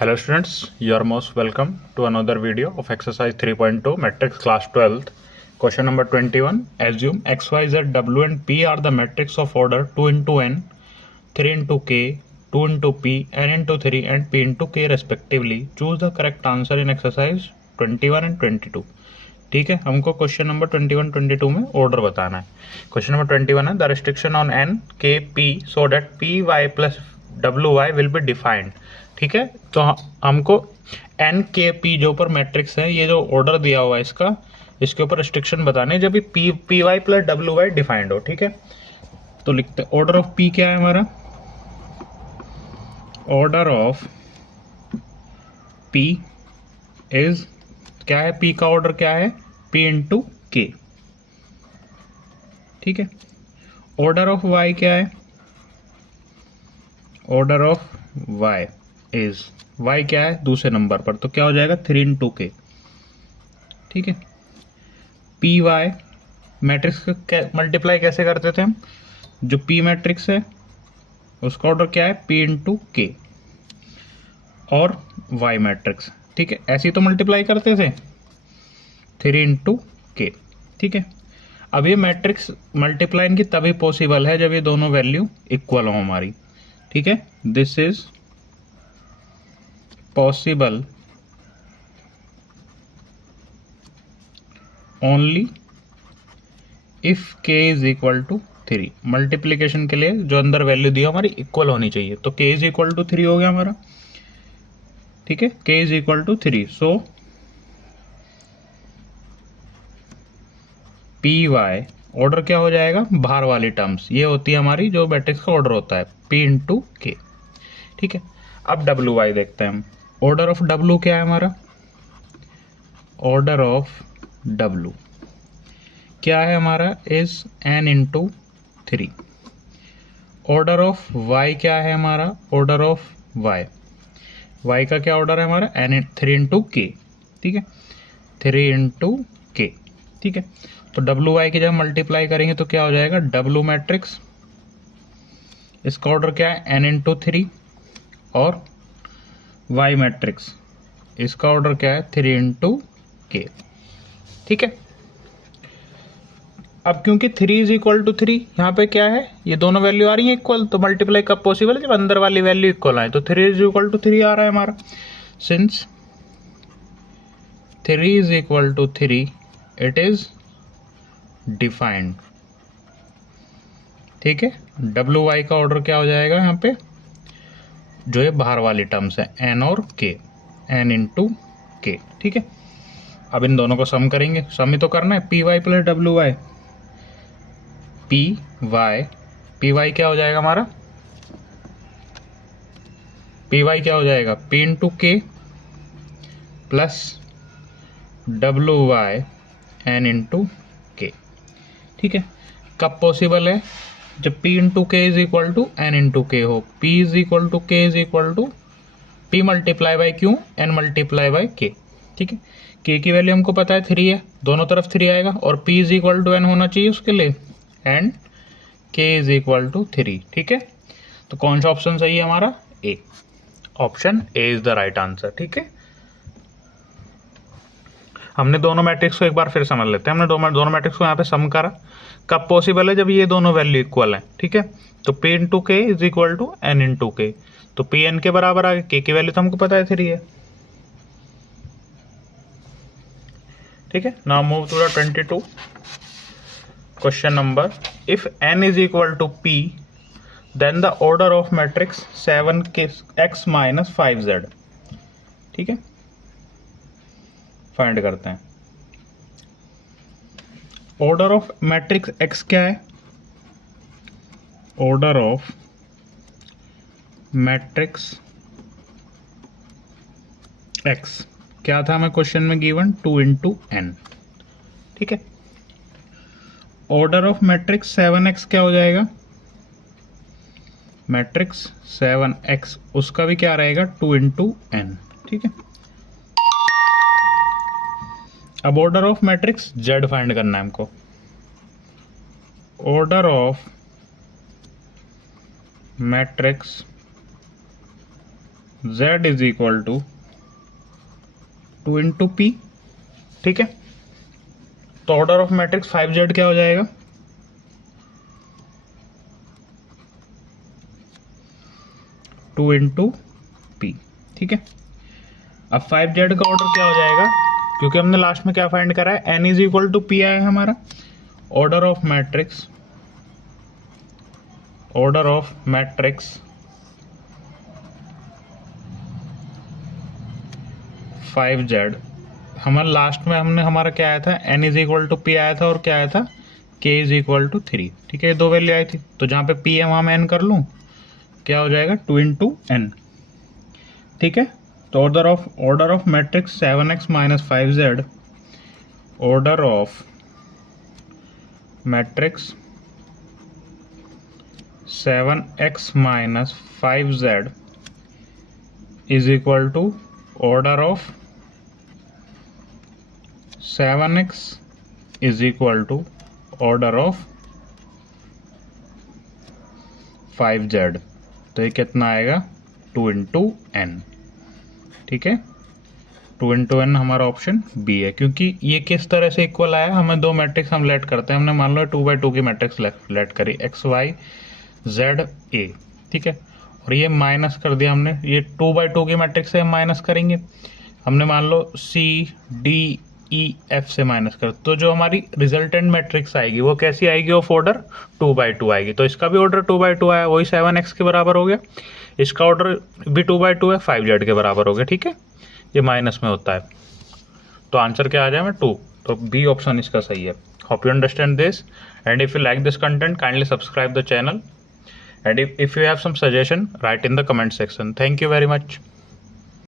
Hello students, you are most welcome to another video of exercise 3.2 matrix class 12th. Question number 21. Assume x, y, z, w and p are the matrix of order 2 into n, 3 into k, 2 into p, n into 3 and p into k respectively. Choose the correct answer in exercise 21 and 22. ठीक है, हमको question number 21 22 में order बताना है. Question number 21 है the restriction on N K P so that P Y plus W Y will be defined. ठीक है, तो हमको एन के पी जो ऊपर मैट्रिक्स है, ये जो ऑर्डर दिया हुआ है इसका, इसके ऊपर रिस्ट्रिक्शन बताने जब भी P P Y plus W Y defined हो. ठीक है, तो लिखते हैं ऑर्डर ऑफ पी क्या है हमारा. ऑर्डर ऑफ पी इज क्या है, पी का ऑर्डर क्या है, पी इंटू के. ठीक है, ऑर्डर ऑफ वाई क्या है, order of Y is, Y क्या है दूसरे नंबर पर, तो क्या हो जाएगा 3 इंटू के. ठीक है, पी वाई मैट्रिक्स का मल्टीप्लाई कैसे करते थे हम, जो पी मैट्रिक्स है उसका ऑर्डर क्या है पी इंटू के और वाई मैट्रिक्स. ठीक है, ऐसे ही तो मल्टीप्लाई करते थे 3 इंटू के. ठीक है, अब ये मैट्रिक्स मल्टीप्लाई इनकी तभी पॉसिबल है जब ये दोनों वैल्यू इक्वल हो हमारी. ठीक है, this is possible only if के इज इक्वल टू 3. मल्टीप्लीकेशन के लिए जो अंदर वैल्यू दी हमारी इक्वल होनी चाहिए, तो के इज इक्वल टू 3 हो गया हमारा. ठीक है, K is equal to 3, so P Y order क्या हो जाएगा, बाहर वाली टर्म्स ये होती है हमारी जो मैट्रिक्स का ऑर्डर होता है पी इंटू के. ठीक है, अब डब्ल्यू वाई देखते हैं हम. ऑर्डर ऑफ डब्ल्यू क्या है हमारा, ऑर्डर ऑफ डब्ल्यू क्या है हमारा is N into 3. Order of Y क्या है हमारा, ऑर्डर ऑफ वाई, वाई का क्या ऑर्डर है हमारा एन 3 इंटू के. ठीक है, 3 इंटू के. ठीक है, तो डब्ल्यू वाई की जब मल्टीप्लाई करेंगे तो क्या हो जाएगा, डब्ल्यू मैट्रिक्स इसका ऑर्डर क्या है एन इंटू 3 और वाई मैट्रिक्स इसका ऑर्डर क्या है 3 इंटू के. ठीक है, अब क्योंकि 3 इज इक्वल टू 3 यहाँ पे क्या है, ये दोनों वैल्यू आ रही है इक्वल, तो मल्टीप्लाई कब पॉसिबल है जब अंदर वाली वैल्यू इक्वल आए. तो 3 इज इक्वल टू 3 आ रहा है हमारा. Since 3 is equal to 3 it is defined. ठीक है, डब्ल्यू वाई का ऑर्डर क्या हो जाएगा यहाँ पे, जो ये बाहर वाली टर्म्स है एन और के, एन इंटू के. ठीक है, अब इन दोनों को सम करेंगे, सम ही तो करना है P Y plus W Y. P Y क्या हो जाएगा हमारा, पी वाई क्या हो जाएगा P into K plus W Y N into K. ठीक है, कब पॉसिबल है, जब p into K is equal to N into K हो. p is equal to K is equal to p multiply by Q N multiply by K. ठीक है, k की value हमको पता है 3 है, दोनों तरफ 3 आएगा और p is equal to N होना चाहिए उसके लिए, and k is equal to 3. ठीक है, तो कौन सा ऑप्शन सही है हमारा, A. Option A is the right answer. ठीक है, हमने दोनों मैट्रिक्स को एक बार फिर समझ लेते हैं. हमने दोनों मैट्रिक्स को यहाँ पे सम करा, कब पॉसिबल है जब ये दोनों वैल्यू इक्वल हैं. ठीक है, तो p into K is equal to N into K, तो p n के बराबर आ गया, k की वैल्यू तो हमको पता है 3 है. ठीक है, now move to the 22 question number. If n is equal to p then the order of matrix 7x minus 5z. ठीक है, फाइंड करते हैं. ऑर्डर ऑफ मैट्रिक्स x क्या है, ऑर्डर ऑफ मैट्रिक्स x क्या था हमें क्वेश्चन में गिवन 2 इंटू एन. ठीक है, ऑर्डर ऑफ मैट्रिक्स 7x क्या हो जाएगा, मैट्रिक्स 7x उसका भी क्या रहेगा 2 इंटू एन. ठीक है, अब order of matrix z find करना है हमको. Order of matrix Z is equal to 2 into P. ठीक है, तो ऑर्डर ऑफ मैट्रिक्स 5Z क्या हो जाएगा? 2 इंटू पी। ठीक है, अब 5Z का ऑर्डर क्या हो जाएगा? क्योंकि हमने लास्ट में क्या फाइंड करा है, n is equal to P आया है हमारा। ऑर्डर ऑफ मैट्रिक्स 5Z, हमारा लास्ट में हमारा क्या आया था, n is equal to P आया था और क्या आया था, k इज इक्वल टू 3। ठीक है, ये दो वैल्यू आई थी, तो जहाँ पे p है वहाँ मैं n कर लूँ, क्या हो जाएगा 2 इंटू n। ठीक है, तो order of matrix 7x minus 5Z, order of matrix 7x minus 5Z is equal to order of 7x is equal to order of 5Z। तो ये कितना आएगा, 2 इंटू n। ठीक है, 2 इंटू n हमारा ऑप्शन बी है। क्योंकि ये किस तरह से इक्वल आया, हमें दो मैट्रिक्स हम लेट करते हैं, हमने मान लो 2x2 की मैट्रिक्स लेट करी, x y z a। ठीक है, और ये माइनस कर दिया हमने, ये 2x2 की मैट्रिक्स से हम माइनस करेंगे, हमने मान लो c d e f से माइनस कर, तो जो हमारी रिजल्टेंट मैट्रिक्स आएगी वो कैसी आएगी, ऑफ ऑर्डर 2x2 आएगी। तो इसका भी ऑर्डर 2x2 आया, वही 7x के बराबर हो गया, इसका ऑर्डर भी 2x2 है, 5Z के बराबर हो गया। ठीक है, ये माइनस में होता है, तो आंसर क्या आ जाए 2, तो बी ऑप्शन इसका सही है। Hope you understand this, and if you like this content kindly subscribe the channel, and if you have some suggestion, write in the comment section. Thank you very much.